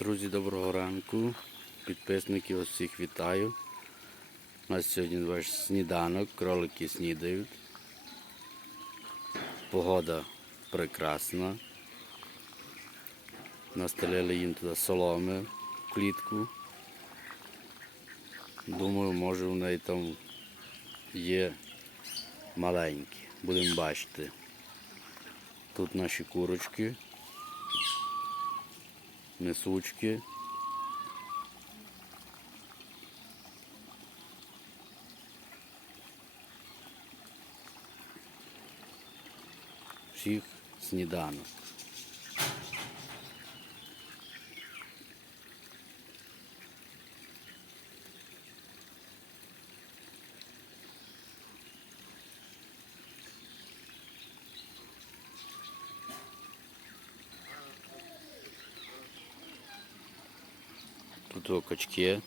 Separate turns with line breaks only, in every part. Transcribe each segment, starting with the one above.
Друзі, доброго ранку. Підписників всіх вітаю. У нас сьогодні ваш сніданок, кролики снідають. Погода прекрасна. Настелили їм туди соломи в клітку. Думаю, може в неї там є маленькі. Будемо бачити. Тут наші курочки, несучки. Всіх сніданок. Тут о качки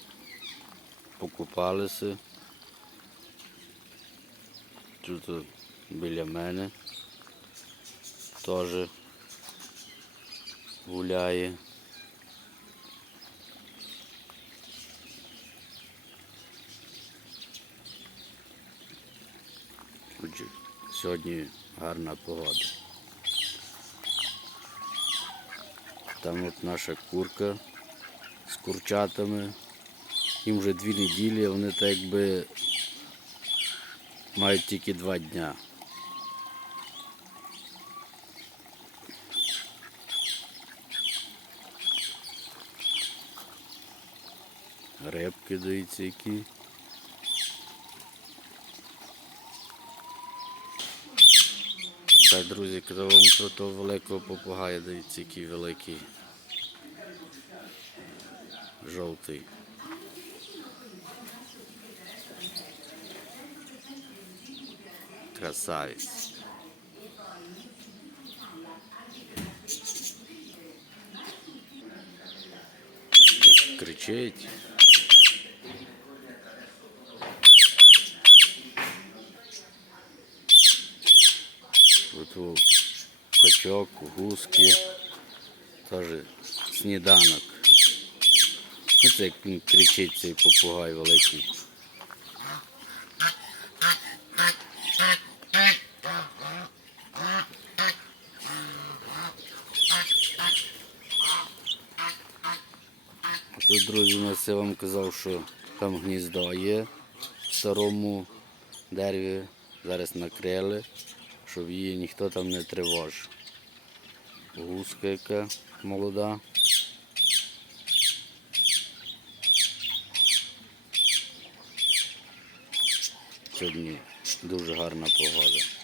покупалися. Тут біля мене теж гуляє. Сьогодні гарна погода. Там от наша курка з курчатами. Їм вже дві неділі, вони так якби мають тільки два дня. Рибки дивіться які. Так, друзі, казав вам про того великого попугая, дивіться, який великий. Жовтий. Красавець. Кричить. Тут качок, гуски, теж сніданок. Оце як він кричить цей попугай великий. Тут, друзі, у нас я вам казав, що там гніздо є в старому дереві. Зараз накрили, щоб її ніхто там не тривожив. Гуска яка молода. Сьогодні дуже гарна погода.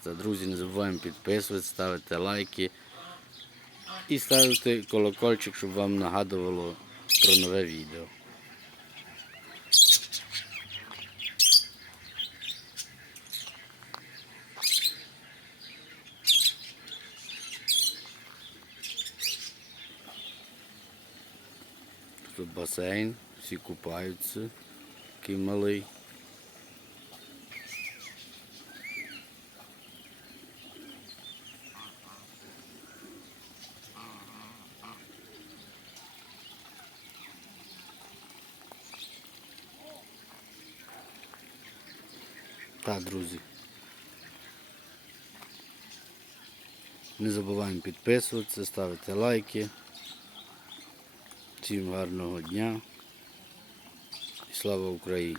Що, друзі, не забуваємо підписуватися, ставити лайки і ставити колокольчик, щоб вам нагадувало про нове відео. Тут басейн, всі купаються, такий малий. Так, друзі. Не забуваємо підписуватися, ставити лайки. Всім гарного дня і слава Україні!